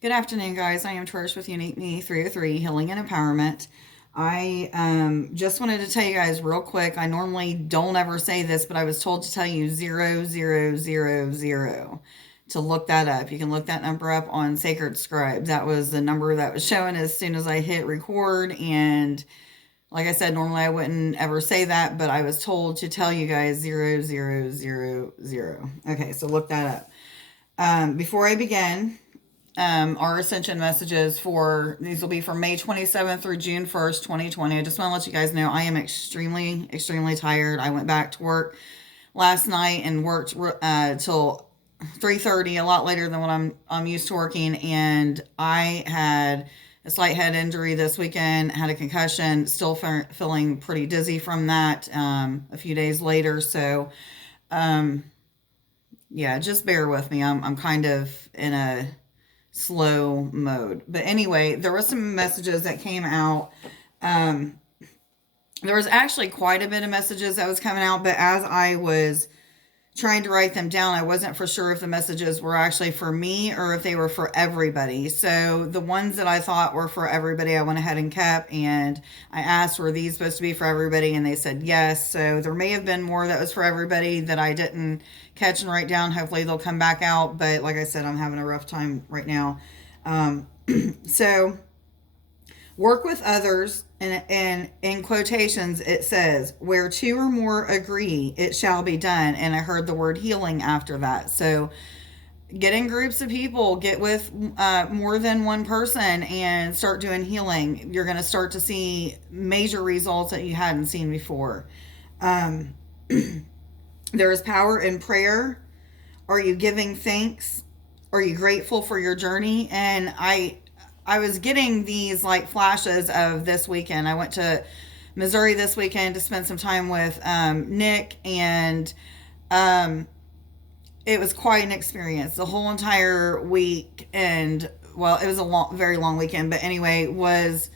Good afternoon, guys. I am Trish with Unique Me 303 Healing and Empowerment. I just wanted to tell you guys real quick. I normally don't ever say this, but I was told to tell you 0000 to look that up. You can look that number up on Sacred Scribe. That was the number that was showing as soon as I hit record. And like I said, normally I wouldn't ever say that, but I was told to tell you guys 0000. Okay, so look that up. Before I begin, our Ascension messages for these will be from May 27th through June 1st, 2020. I just want to let you guys know I am extremely tired. I went back to work last night and worked till 3:30, a lot later than what I'm used to working, and I had a slight head injury this weekend, had a concussion, still feeling pretty dizzy from that a few days later. So, um, yeah, just bear with me. I'm kind of in a slow mode. But anyway, there were some messages that came out. Um, there was actually quite a bit of messages that was coming out, but as I was trying to write them down, I wasn't for sure if the messages were actually for me or if they were for everybody. So the ones that I thought were for everybody, I went ahead and kept, and I asked, were these supposed to be for everybody? And they said yes. So there may have been more that was for everybody that I didn't catch and write down. Hopefully they'll come back out. But like I said, I'm having a rough time right now. Um, so work with others, and in quotations it says, where two or more agree, it shall be done. And I heard the word healing after that. So get in groups of people, get with more than one person, and start doing healing. You're going to start to see major results that you hadn't seen before. Um, there is power in prayer. Are you giving thanks? Are you grateful for your journey? And I was getting these like flashes of this weekend. I went to Missouri this weekend to spend some time with Nick, and um, it was quite an experience. The whole entire week, and well, it was a very long weekend, but anyway, was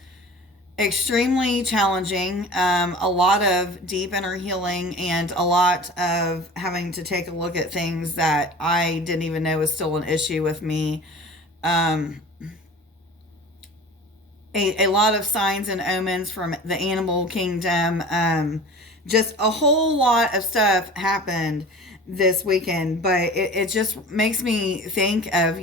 extremely challenging. A lot of deep inner healing, and a lot of having to take a look at things that I didn't even know was still an issue with me. Um, a lot of signs and omens from the animal kingdom. Just a whole lot of stuff happened this weekend, but it just makes me think of,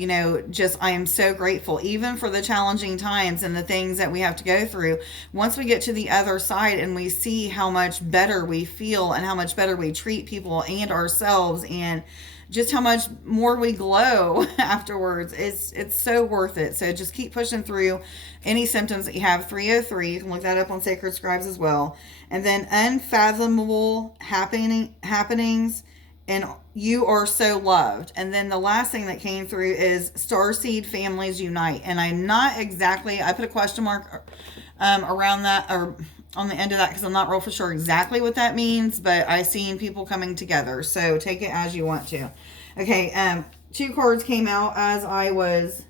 just I am so grateful, even for the challenging times and the things that we have to go through. Once we get to the other side and we see how much better we feel and how much better we treat people and ourselves, and just how much more we glow afterwards. It's so worth it. So just keep pushing through any symptoms that you have. 303, you can look that up on Sacred Scribes as well. And then unfathomable happenings, and you are so loved. And then the last thing that came through is starseed families unite. And I'm not exactly, I put a question mark around that, or on the end of that, because I'm not real for sure exactly what that means, but I seen people coming together. So take it as you want to. Okay, two cards came out as I was,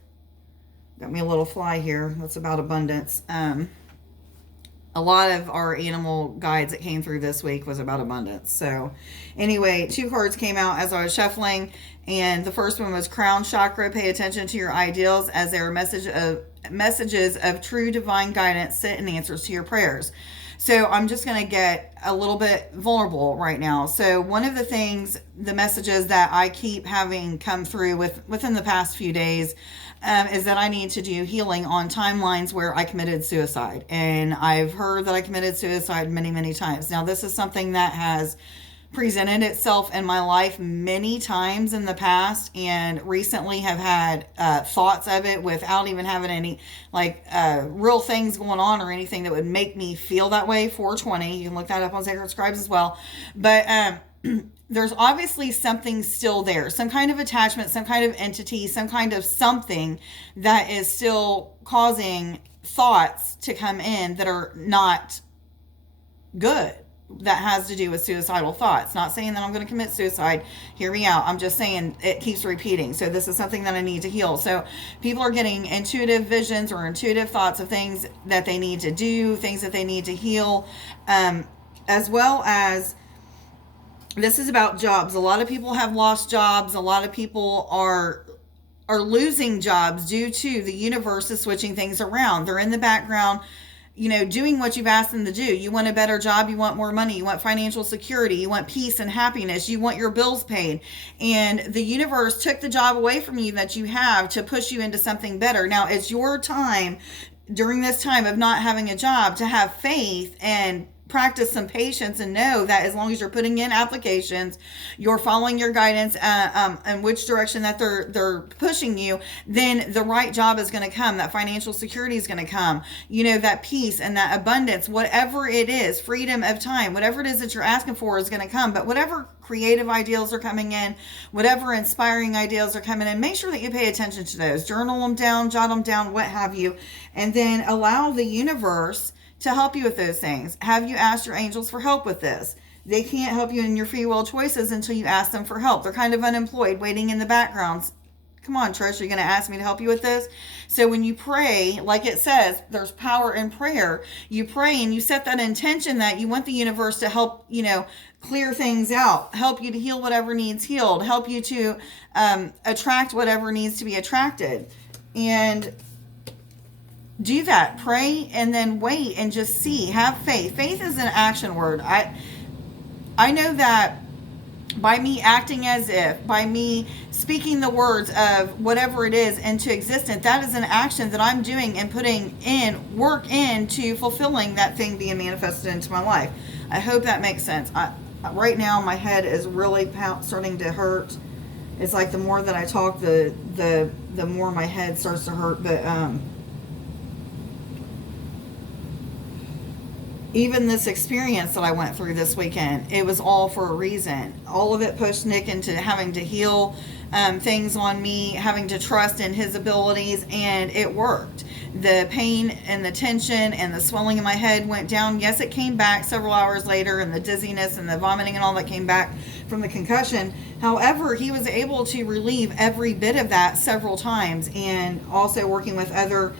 got me a little fly here. That's about abundance. A lot of our animal guides that came through this week was about abundance. So anyway, two cards came out as I was shuffling, and the first one was crown chakra. Pay attention to your ideals as they are messages of true divine guidance sent in answers to your prayers. So I'm just going to get a little bit vulnerable right now. So one of the things, the messages that I keep having come through within the past few days, is that I need to do healing on timelines where I committed suicide. And I've heard that I committed suicide many times. Now, this is something that has presented itself in my life many times in the past, and recently have had thoughts of it without even having any real things going on or anything that would make me feel that way. 420, you can look that up on Sacred Scribes as well. But there's obviously something still there, some kind of attachment, some kind of entity, some kind of something that is still causing thoughts to come in that are not good, that has to do with suicidal thoughts. Not saying that I'm going to commit suicide. Hear me out. I'm just saying it keeps repeating. So this is something that I need to heal. So people are getting intuitive visions or intuitive thoughts of things that they need to do, things that they need to heal, as well as this is about jobs. A lot of people have lost jobs. A lot of people are are losing jobs due to the universe is switching things around. They're in the background, doing what you've asked them to do. You want a better job, you want more money, you want financial security, you want peace and happiness, you want your bills paid. And the universe took the job away from you that you have to push you into something better. Now, it's your time during this time of not having a job to have faith and practice some patience and know that as long as you're putting in applications, you're following your guidance and which direction that they're pushing you, then the right job is going to come. That financial security is going to come. That peace and that abundance, whatever it is, freedom of time, whatever it is that you're asking for is going to come. But whatever creative ideas are coming in, whatever inspiring ideas are coming in, make sure that you pay attention to those. Journal them down, jot them down, what have you, and then allow the universe to help you with those things. Have you asked your angels for help with this? They can't help you in your free will choices until you ask them for help. They're kind of unemployed, waiting in the background. Come on, Trish, you're going to ask me to help you with this? So when you pray, like it says, there's power in prayer. You pray and you set that intention that you want the universe to help, clear things out, help you to heal whatever needs healed, help you to attract whatever needs to be attracted. And do that. Pray and then wait and just see. Have faith. Faith is an action word. I know that by me acting as if, by me speaking the words of whatever it is into existence, that is an action that I'm doing and putting in work into fulfilling that thing being manifested into my life. I hope that makes sense. Right now my head is really starting to hurt. It's like the more that I talk, the more my head starts to hurt. But even this experience that I went through this weekend, it was all for a reason. All of it pushed Nick into having to heal things on me, having to trust in his abilities, and it worked. The pain and the tension and the swelling in my head went down. Yes, it came back several hours later, and the dizziness and the vomiting and all that came back from the concussion. However, he was able to relieve every bit of that several times, and also working with other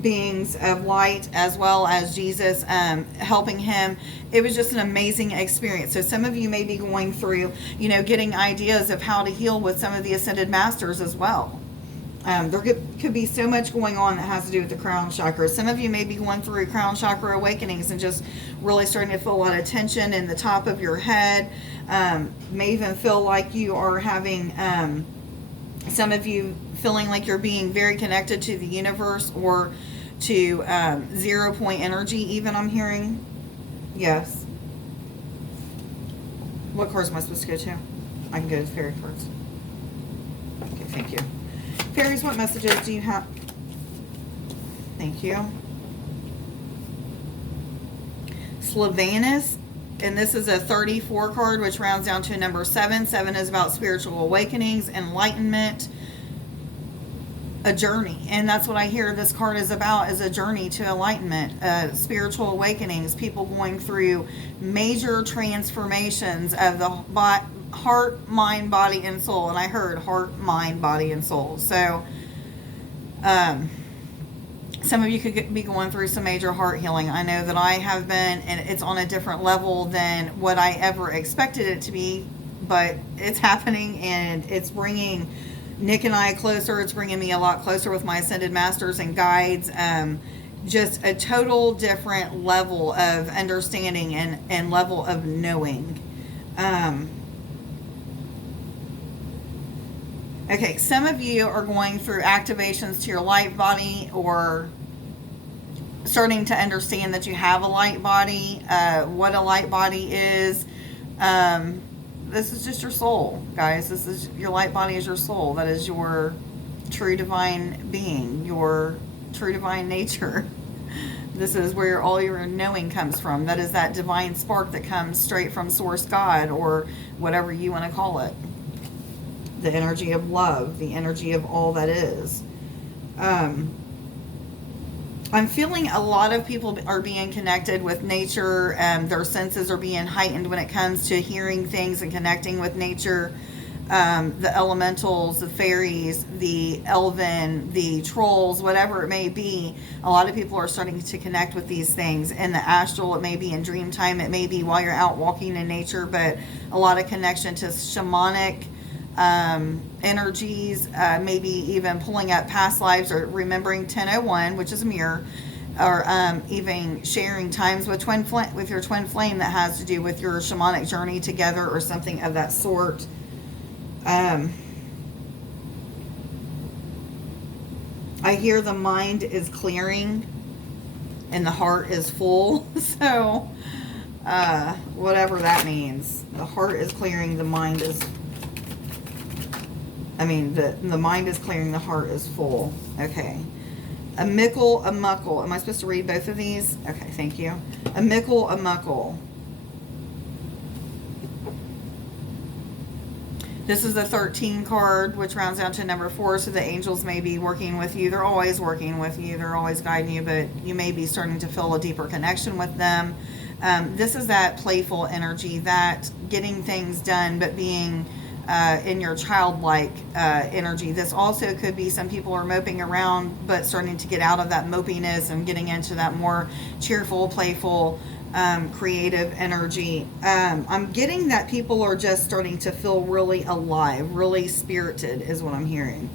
beings of light as well as Jesus helping him. It was just an amazing experience. So some of you may be going through, getting ideas of how to heal with some of the ascended masters as well. There could be so much going on that has to do with the crown chakra. Some of you may be going through crown chakra awakenings and just really starting to feel a lot of tension in the top of your head. May even feel like you are having some of you feeling like you're being very connected to the universe or to 0 point energy, even I'm hearing. Yes. What cards am I supposed to go to? I can go to the fairy cards. Okay, thank you. Fairies, what messages do you have? Thank you. Slavanus, and this is a 34 card, which rounds down to number 7. 7 is about spiritual awakenings, enlightenment, a journey. And that's what I hear this card is about, is a journey to enlightenment, spiritual awakenings, people going through major transformations of the heart, mind, body, and soul. And I heard heart, mind, body, and soul. So some of you could be going through some major heart healing. I know that I have been, and it's on a different level than what I ever expected it to be, but it's happening, and it's bringing Nick and I closer. It's bringing me a lot closer with my ascended masters and guides. Just a total different level of understanding and level of knowing. Okay, some of you are going through activations to your light body, or starting to understand that you have a light body, what a light body is. This is just your soul, guys. This is your light body, is your soul. That is your true divine being, your true divine nature. This is where all your knowing comes from. That is that divine spark that comes straight from Source God, or whatever you want to call it. The energy of love, the energy of all that is. I'm feeling a lot of people are being connected with nature. Their senses are being heightened when it comes to hearing things and connecting with nature. The elementals, the fairies, the elven, the trolls, whatever it may be. A lot of people are starting to connect with these things. In the astral, it may be in dream time, it may be while you're out walking in nature, but a lot of connection to shamanic energies, maybe even pulling up past lives or remembering 1001, which is a mirror, or even sharing times with with your twin flame that has to do with your shamanic journey together or something of that sort. I hear the mind is clearing and the heart is full. So, whatever that means. The heart is clearing, the mind is, the mind is clearing, the heart is full. Okay. A mickle, a muckle. Am I supposed to read both of these? Okay, thank you. A mickle, a muckle. This is the 13 card, which rounds out to number 4. So the angels may be working with you. They're always working with you. They're always guiding you, but you may be starting to feel a deeper connection with them. This is that playful energy, that getting things done, but being in your childlike energy. This also could be some people are moping around, but starting to get out of that mopiness and getting into that more cheerful, playful, creative energy. I'm getting that people are just starting to feel really alive, really spirited is what I'm hearing.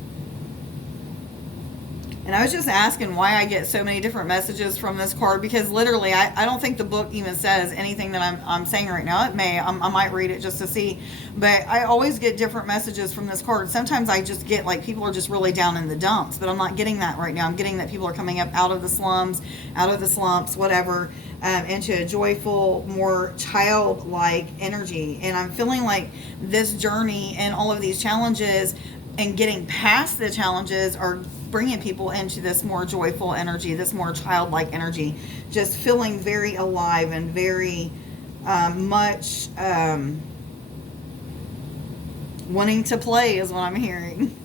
And I was just asking why I get so many different messages from this card, because literally I don't think the book even says anything that I'm saying right now. It may. I might read it just to see. But I always get different messages from this card. Sometimes I just get like people are just really down in the dumps. But I'm not getting that right now. I'm getting that people are coming up out of the slums, out of the slumps, whatever, into a joyful, more childlike energy. And I'm feeling like this journey and all of these challenges and getting past the challenges are bringing people into this more joyful energy, this more childlike energy, just feeling very alive and very much wanting to play is what I'm hearing.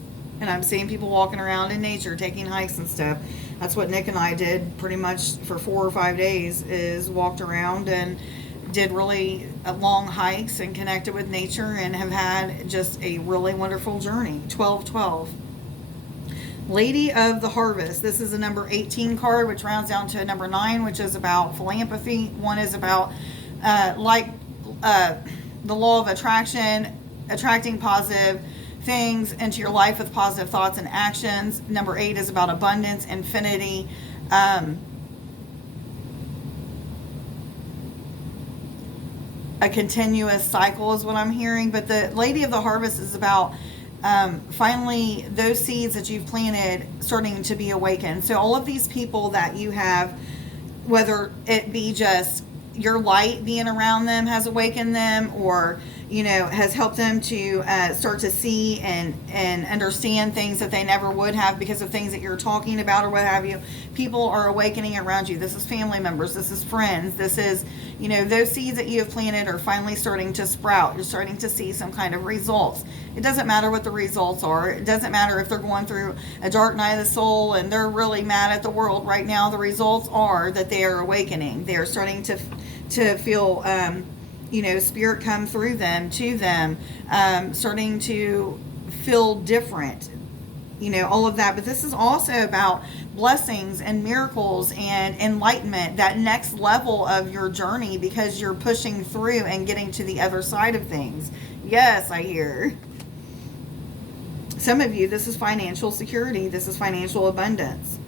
And I'm seeing people walking around in nature, taking hikes and stuff. That's what Nick and I did pretty much for 4 or 5 days, is walked around and did really long hikes and connected with nature and have had just a really wonderful journey. 1212. Lady of the Harvest. This is a number 18 card, which rounds down to a number 9, which is about philanthropy. One is about the law of attraction, attracting positive things into your life with positive thoughts and actions. Number 8 is about abundance, infinity. A continuous cycle is what I'm hearing. But the Lady of the Harvest is about finally those seeds that you've planted starting to be awakened. So all of these people that you have, whether it be just your light being around them has awakened them, or has helped them to start to see and understand things that they never would have because of things that you're talking about or what have you. People are awakening around you. This is family members. This is friends. This is, those seeds that you have planted are finally starting to sprout. You're starting to see some kind of results. It doesn't matter what the results are. It doesn't matter if they're going through a dark night of the soul and they're really mad at the world right now. The results are that they are awakening. They are starting to feel spirit come through them, to them, starting to feel different, all of that. But this is also about blessings and miracles and enlightenment, that next level of your journey, because you're pushing through and getting to the other side of things. Yes, I hear. Some of you, this is financial security. This is financial abundance.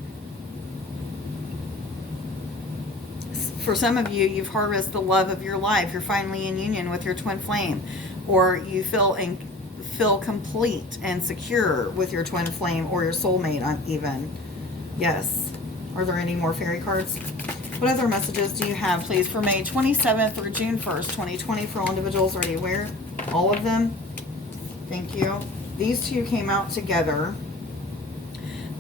For some of you, you've harvested the love of your life. You're finally in union with your twin flame, or you feel complete and secure with your twin flame or your soulmate even. Yes. Are there any more fairy cards? What other messages do you have, please, for May 27th through June 1st, 2020 for all individuals already aware? All of them? Thank you. These two came out together.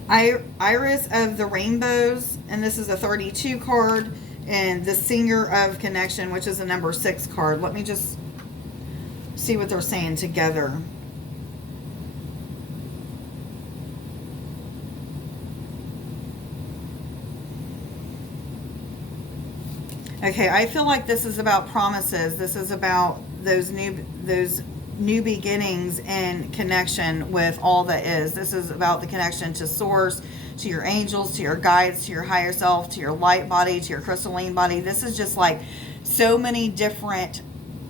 Iris of the Rainbows, and this is a 32 card. And the Singer of Connection, which is a number 6 card. Let me just see what they're saying together. Okay, I feel like this is about promises. This is about those new beginnings and connection with all that is. This is about the connection to source, to your angels, to your guides, to your higher self, to your light body, to your crystalline body. This is just like so many different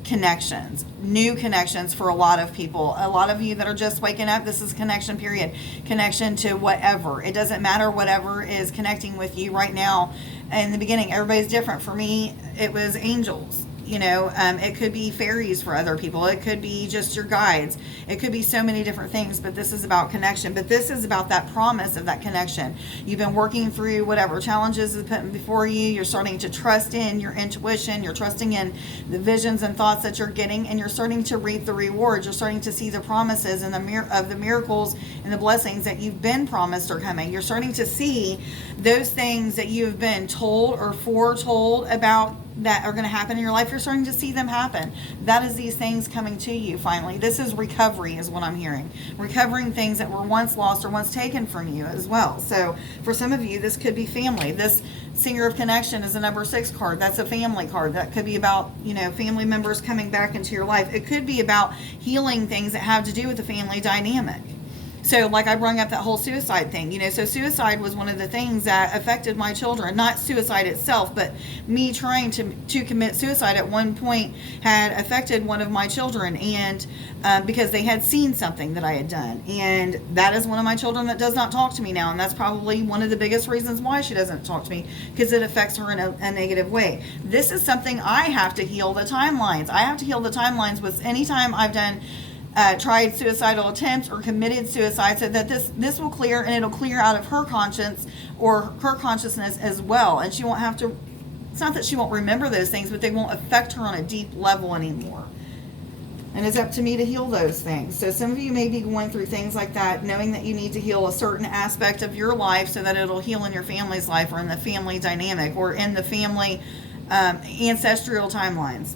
connections, new connections for a lot of people. A lot of you that are just waking up, this is connection period. Connection to whatever. It doesn't matter whatever is connecting with you right now. In the beginning, everybody's different. For me, it was angels. It could be fairies for other people. It could be just your guides. It could be so many different things, but this is about connection. But this is about that promise of that connection. You've been working through whatever challenges is put before you. You're starting to trust in your intuition. You're trusting in the visions and thoughts that you're getting, and you're starting to reap the rewards. You're starting to see the promises and the miracles and the blessings that you've been promised are coming. You're starting to see those things that you've been told or foretold about that are going to happen in your life. You're starting to see them happen. That is these things coming to you finally. This is recovery is what I'm hearing. Recovering things that were once lost or once taken from you as well. So for some of you, this could be family. This Singer of Connection is a number 6 card. That's a family card. That could be about, family members coming back into your life. It could be about healing things that have to do with the family dynamic. So like I brought up that whole suicide thing, so suicide was one of the things that affected my children. Not suicide itself, but me trying to commit suicide at one point had affected one of my children, and because they had seen something that I had done. And that is one of my children that does not talk to me now, and that's probably one of the biggest reasons why she doesn't talk to me, because it affects her in a negative way. This is something I have to heal the timelines. I have to heal the timelines with any time I've done tried suicidal attempts or committed suicide, so that this will clear, and it'll clear out of her conscience or her consciousness as well. And she won't have to, it's not that she won't remember those things, but they won't affect her on a deep level anymore. And it's up to me to heal those things. So some of you may be going through things like that, knowing that you need to heal a certain aspect of your life so that it'll heal in your family's life, or in the family dynamic, or in the family ancestral timelines.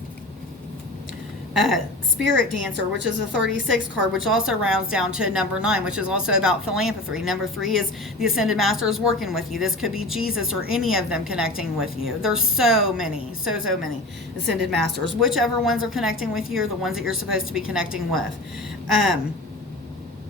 Spirit Dancer, which is a 36 card, which also rounds down to number 9, which is also about philanthropy. Number 3 is the Ascended Masters working with you. This could be Jesus or any of them connecting with you. There's so many Ascended Masters. Whichever ones are connecting with you are the ones that you're supposed to be connecting with at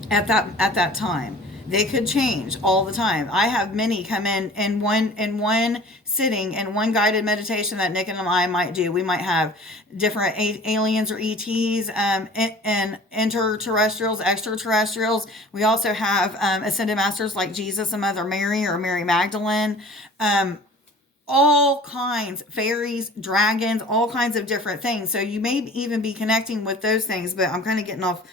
that time. They could change all the time. I have many come in one sitting, and one guided meditation that Nick and I might do. We might have different aliens or ETs, and interterrestrials, extraterrestrials. We also have Ascended Masters like Jesus and Mother Mary, or Mary Magdalene. All kinds, fairies, dragons, all kinds of different things. So you may even be connecting with those things, but I'm kind of getting off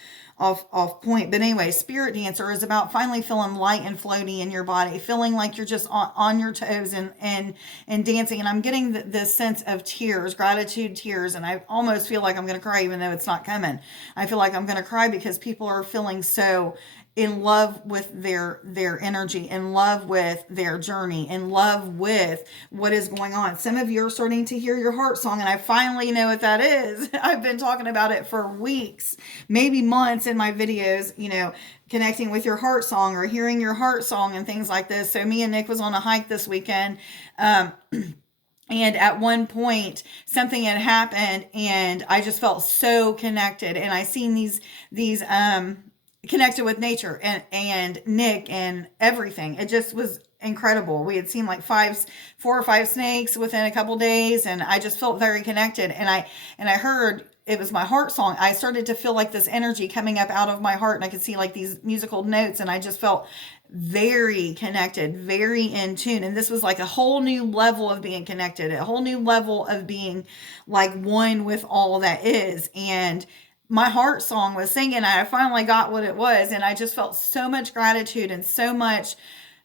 point. But anyway, Spirit Dancer is about finally feeling light and floaty in your body, feeling like you're just on your toes and dancing. And I'm getting this sense of tears, gratitude tears, and I almost feel like I'm going to cry, even though it's not coming. I feel like I'm going to cry because people are feeling so in love with their energy, in love with their journey, in love with what is going on. Some of you are starting to hear your heart song, and I finally know what that is. I've been talking about it for weeks, maybe months in my videos, connecting with your heart song or hearing your heart song and things like this. So me and Nick was on a hike this weekend, and at one point something had happened, and I just felt so connected, and I seen these connected with nature and Nick and everything. It just was incredible. We had seen like 4 or 5 snakes within a couple days, and I just felt very connected. And I heard it was my heart song. I started to feel like this energy coming up out of my heart, and I could see like these musical notes, and I just felt very connected, very in tune. And this was like a whole new level of being connected, a whole new level of being like one with all that is. And my heart song was singing. I finally got what it was, and I just felt so much gratitude and so much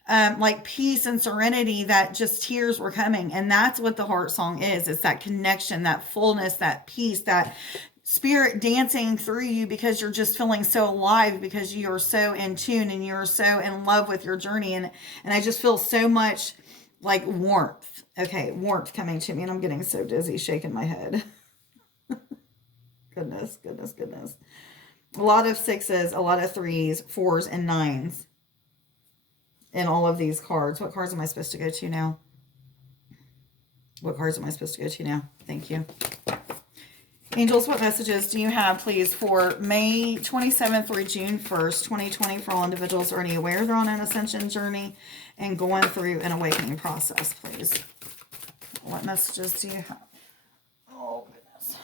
like peace and serenity that just tears were coming. And that's what the heart song is. It's that connection, that fullness, that peace, that spirit dancing through you, because you're just feeling so alive, because you're so in tune and you're so in love with your journey. And I just feel so much like warmth. Okay, warmth coming to me, and I'm getting so dizzy, shaking my head. Goodness. A lot of 6s, a lot of 3s, 4s, and 9s in all of these cards. What cards am I supposed to go to now? Thank you. Angels, what messages do you have, please, for May 27th through June 1st, 2020, for all individuals already aware they're on an ascension journey and going through an awakening process, please? What messages do you have? Oh, goodness.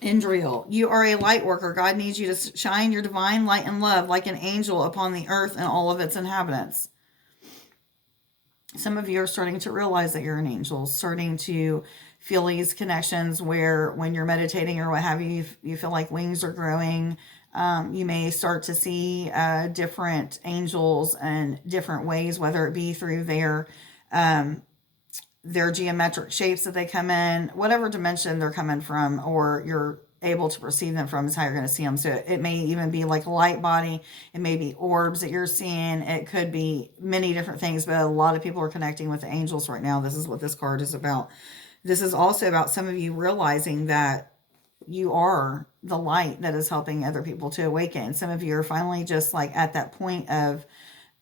Indriel, you are a light worker. God needs you to shine your divine light and love like an angel upon the earth and all of its inhabitants. Some of you are starting to realize that you're an angel, starting to feel these connections where when you're meditating or what have you, you feel like wings are growing. You may start to see different angels in different ways, whether it be through their geometric shapes that they come in, whatever dimension they're coming from, or you're able to perceive them from is how you're going to see them. So it may even be like a light body. It may be orbs that you're seeing. It could be many different things, but a lot of people are connecting with the angels right now. This is what this card is about. This is also about some of you realizing that you are the light that is helping other people to awaken. Some of you are finally just like at that point of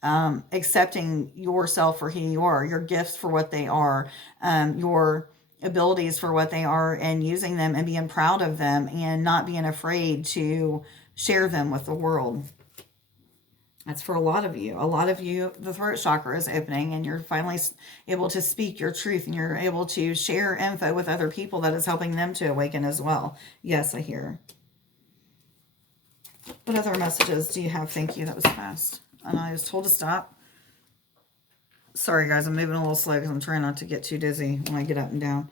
accepting yourself for who you are, your gifts for what they are, your abilities for what they are, and using them and being proud of them and not being afraid to share them with the world. That's for a lot of you. A lot of you, the throat chakra is opening and you're finally able to speak your truth and you're able to share info with other people that is helping them to awaken as well. Yes, I hear. What other messages do you have? Thank you. That was fast. And I was told to stop. Sorry, guys. I'm moving a little slow because I'm trying not to get too dizzy when I get up and down.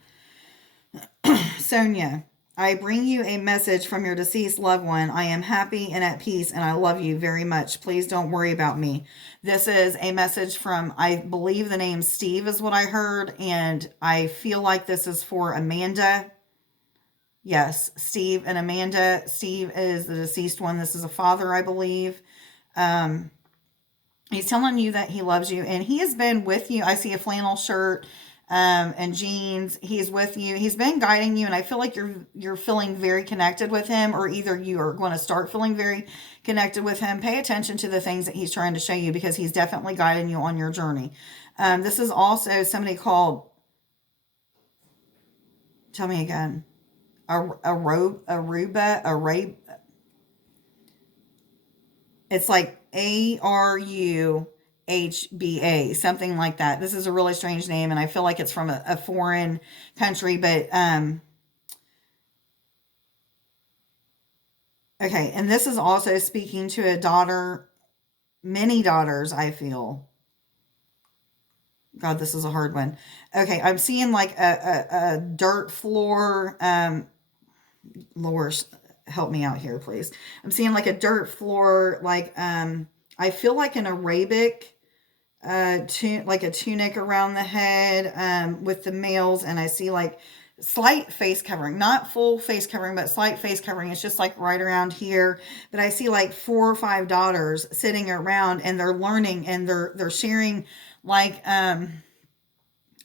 Sonia, I bring you a message from your deceased loved one. I am happy and at peace, and I love you very much. Please don't worry about me. This is a message from, I believe the name Steve is what I heard, and I feel like this is for Amanda. Yes, Steve and Amanda. Steve is the deceased one. This is a father, I believe. He's telling you that he loves you, and he has been with you. I see a flannel shirt and jeans. He's with you. He's been guiding you, and I feel like you're feeling very connected with him, or either you are going to start feeling very connected with him. Pay attention to the things that he's trying to show you, because he's definitely guiding you on your journey. This is also somebody called, tell me again, Aruba. It's like ARUHBA, something like that. This is a really strange name, and I feel like it's from a foreign country, but okay. And this is also speaking to a daughter, many daughters, I feel. God, this is a hard one. Okay, I'm seeing like a dirt floor. Lord, help me out here, please. I'm seeing like a dirt floor, like I feel like an Arabic like a tunic around the head with the males, and I see like slight face covering, not full face covering, but slight face covering. It's just like right around here. But I see like 4 or 5 daughters sitting around, and they're learning, and they're sharing like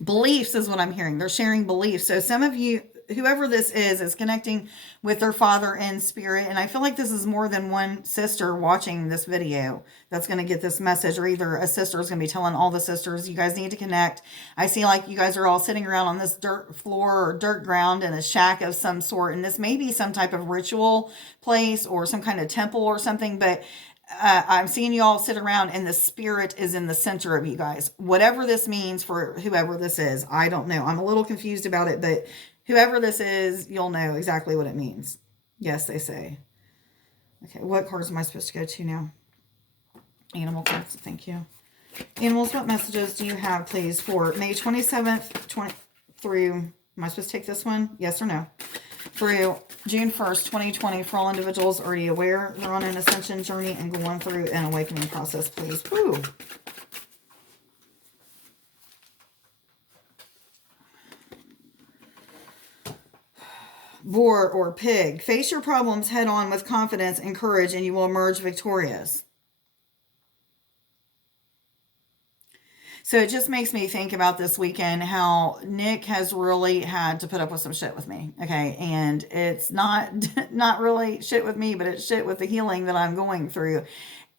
beliefs is what I'm hearing. They're sharing beliefs. So some of you, whoever this is connecting with their father in spirit. And I feel like this is more than one sister watching this video that's going to get this message, or either a sister is going to be telling all the sisters, you guys need to connect. I see like you guys are all sitting around on this dirt floor or dirt ground in a shack of some sort. And this may be some type of ritual place or some kind of temple or something, but I'm seeing you all sit around, and the spirit is in the center of you guys. Whatever this means for whoever this is, I don't know. I'm a little confused about it, but whoever this is, you'll know exactly what it means. Yes, they say. Okay, what cards am I supposed to go to now? Animal cards, thank you. Animals, what messages do you have, please, for May 27th through, am I supposed to take this one? Yes or no? Through June 1st, 2020, for all individuals already aware they're on an ascension journey and going through an awakening process, please. Woo! Boar or pig, face your problems head on with confidence and courage, and you will emerge victorious. So it just makes me think about this weekend, how Nick has really had to put up with some shit with me. Okay. And it's not really shit with me, but it's shit with the healing that I'm going through,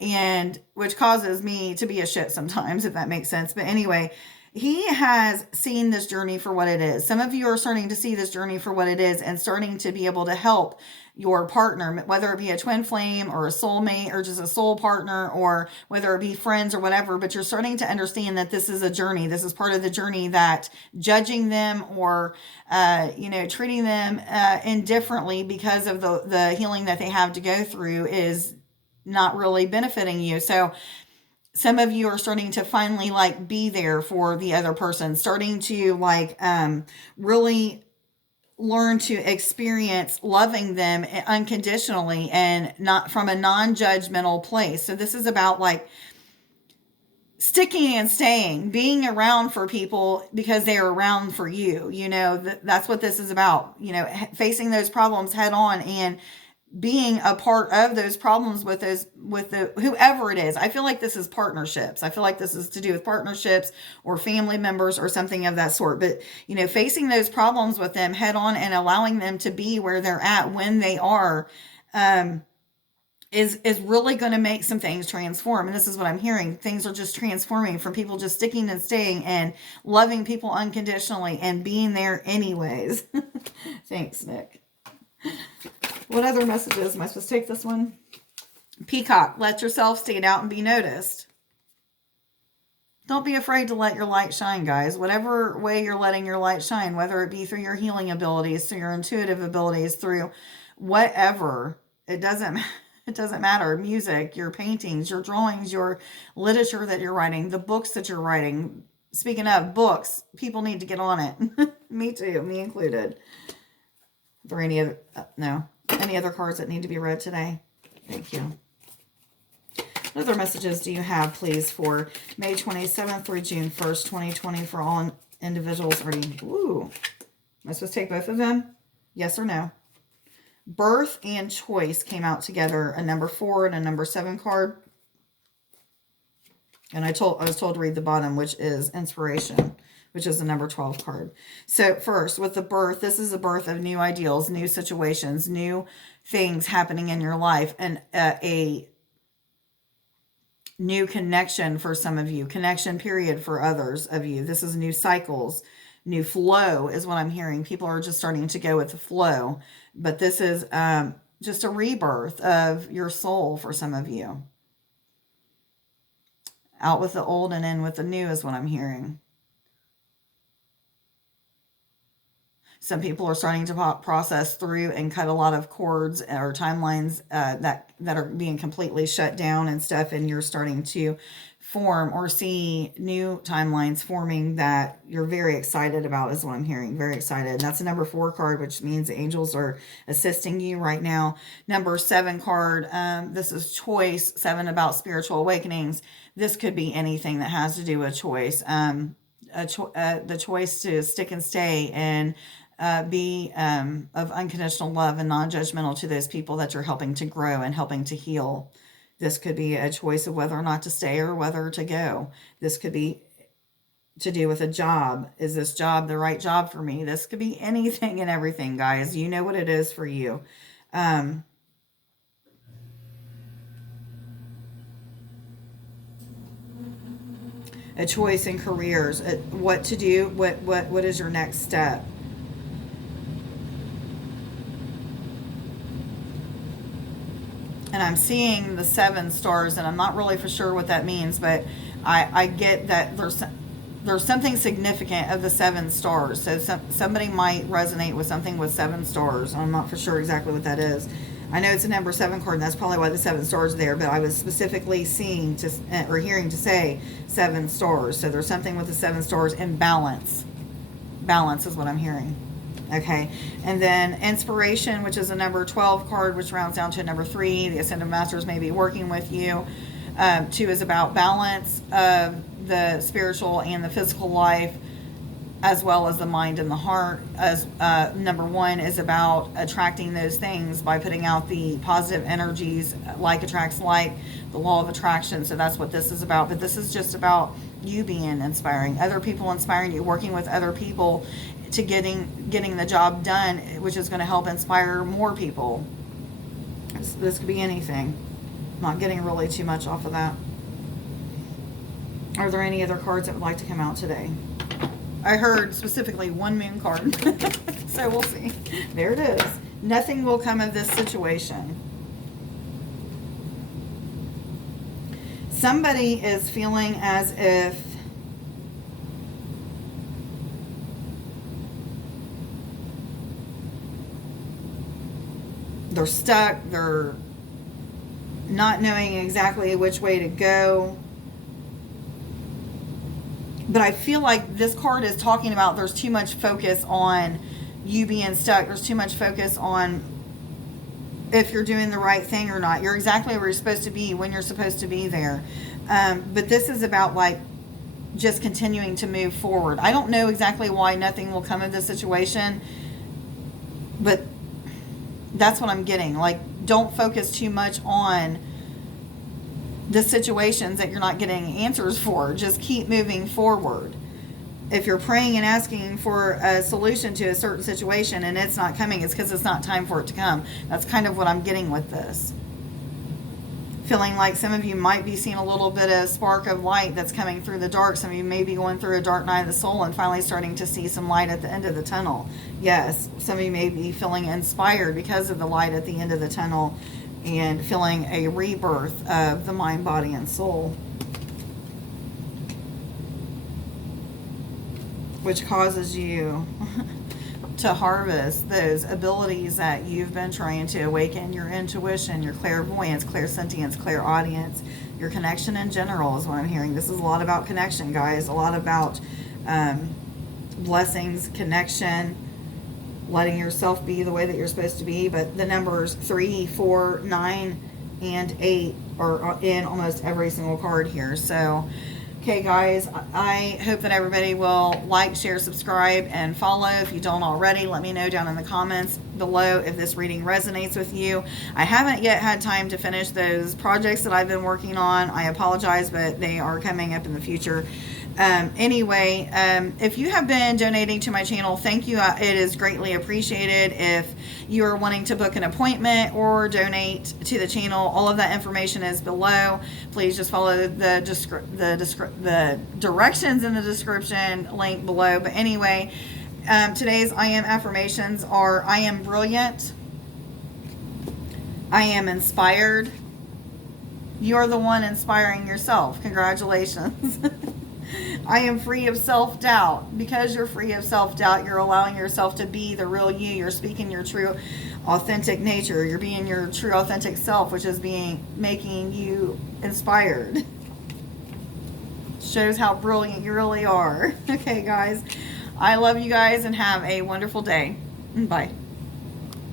and which causes me to be a shit sometimes, if that makes sense. But anyway, he has seen this journey for what it is. Some of you are starting to see this journey for what it is and starting to be able to help your partner, whether it be a twin flame or a soulmate or just a soul partner, or whether it be friends or whatever, but you're starting to understand that this is a journey. This is part of the journey, that judging them or, treating them indifferently because of the healing that they have to go through is not really benefiting you. So some of you are starting to finally like be there for the other person, starting to like really learn to experience loving them unconditionally and not from a non-judgmental place. So this is about like sticking and staying, being around for people because they are around for you. That's what this is about, facing those problems head on and being a part of those problems with the whoever it is. I feel like this is partnerships. I feel like this is to do with partnerships or family members or something of that sort. But facing those problems with them head on and allowing them to be where they're at when they are, is really going to make some things transform. And this is what I'm hearing. Things are just transforming from people just sticking and staying and loving people unconditionally and being there anyways. Thanks, Nick. What other messages? Am I supposed to take this one? Peacock, let yourself stand out and be noticed. Don't be afraid to let your light shine, guys. Whatever way you're letting your light shine, whether it be through your healing abilities, through your intuitive abilities, through whatever, it doesn't matter. Music, your paintings, your drawings, your literature that you're writing, the books that you're writing. Speaking of books, people need to get on it. Me too, me included. Are there any other, any other cards that need to be read today? Thank you. What other messages do you have, please, for May 27th through June 1st, 2020 for all individuals already? Ooh. Am I supposed to take both of them? Yes or no? Birth and choice came out together, a number 4 and a number 7 card. And I was told to read the bottom, which is inspiration, which is the number 12 card. So first, with the birth, this is the birth of new ideals, new situations, new things happening in your life, and a new connection for some of you, connection period for others of you. This is new cycles, new flow is what I'm hearing. People are just starting to go with the flow, but this is just a rebirth of your soul for some of you. Out with the old and in with the new is what I'm hearing. Some people are starting to process through and cut a lot of cords or timelines that are being completely shut down and stuff, and you're starting to form or see new timelines forming that you're very excited about is what I'm hearing. Very excited. And that's a number 4 card, which means angels are assisting you right now. Number 7 card, this is choice, 7 about spiritual awakenings. This could be anything that has to do with choice. The choice to stick and stay and be of unconditional love and non-judgmental to those people that you're helping to grow and helping to heal. This could be a choice of whether or not to stay or whether to go. This could be to do with a job. Is this job the right job for me? This could be anything and everything, guys. You know what it is for you. A choice in careers, what to do, what is your next step? And I'm seeing the 7 stars, and I'm not really for sure what that means, but I get that there's something significant of the 7 stars. So somebody might resonate with something with 7 stars. I'm not for sure exactly what that is. I know it's a number 7 card, and that's probably why the 7 stars are there, but I was specifically hearing to say 7 stars. So there's something with the 7 stars and balance. Balance is what I'm hearing. Okay, and then inspiration, which is a number 12 card, which rounds down to a number 3. The Ascended Masters may be working with you. 2 is about balance of the spiritual and the physical life, as well as the mind and the heart. As number 1 is about attracting those things by putting out the positive energies. Like attracts like, the law of attraction. So that's what this is about. But this is just about you being inspiring, other people inspiring you, working with other people to getting the job done, which is going to help inspire more people. This could be anything. Not getting really too much off of that. Are there any other cards that would like to come out today? I heard specifically 1 moon card. So we'll see. There it is. Nothing will come of this situation. Somebody is feeling as if they're stuck, they're not knowing exactly which way to go. But I feel like this card is talking about there's too much focus on you being stuck. There's too much focus on if you're doing the right thing or not. You're exactly where you're supposed to be when you're supposed to be there. But this is about like just continuing to move forward. I don't know exactly why nothing will come of this situation, but that's what I'm getting. Like, don't focus too much on the situations that you're not getting answers for. Just keep moving forward. If you're praying and asking for a solution to a certain situation and it's not coming, it's because it's not time for it to come. That's kind of what I'm getting with this. Feeling like some of you might be seeing a little bit of spark of light that's coming through the dark. Some of you may be going through a dark night of the soul and finally starting to see some light at the end of the tunnel. Yes, some of you may be feeling inspired because of the light at the end of the tunnel and feeling a rebirth of the mind, body, and soul, which causes you to harvest those abilities that you've been trying to awaken. Your intuition, your clairvoyance, clairsentience, clairaudience, your connection in general is what I'm hearing. This is a lot about connection, guys. A lot about blessings, connection, letting yourself be the way that you're supposed to be. But the numbers 3, 4, 9, and 8 are in almost every single card here. So okay, guys, I hope that everybody will like, share, subscribe, and follow. If you don't already, let me know down in the comments below if this reading resonates with you. I haven't yet had time to finish those projects that I've been working on. I apologize, but they are coming up in the future. Anyway, if you have been donating to my channel, thank you. It is greatly appreciated. If you are wanting to book an appointment or donate to the channel, all of that information is below. Please just follow the directions in the description link below. But anyway, today's I am affirmations are: I am brilliant, I am inspired. You are the one inspiring yourself. Congratulations. I am free of self-doubt. Because you're free of self-doubt, you're allowing yourself to be the real you. You're speaking your true, authentic nature. You're being your true, authentic self, which is making you inspired. Shows how brilliant you really are. Okay, guys. I love you guys and have a wonderful day. Bye.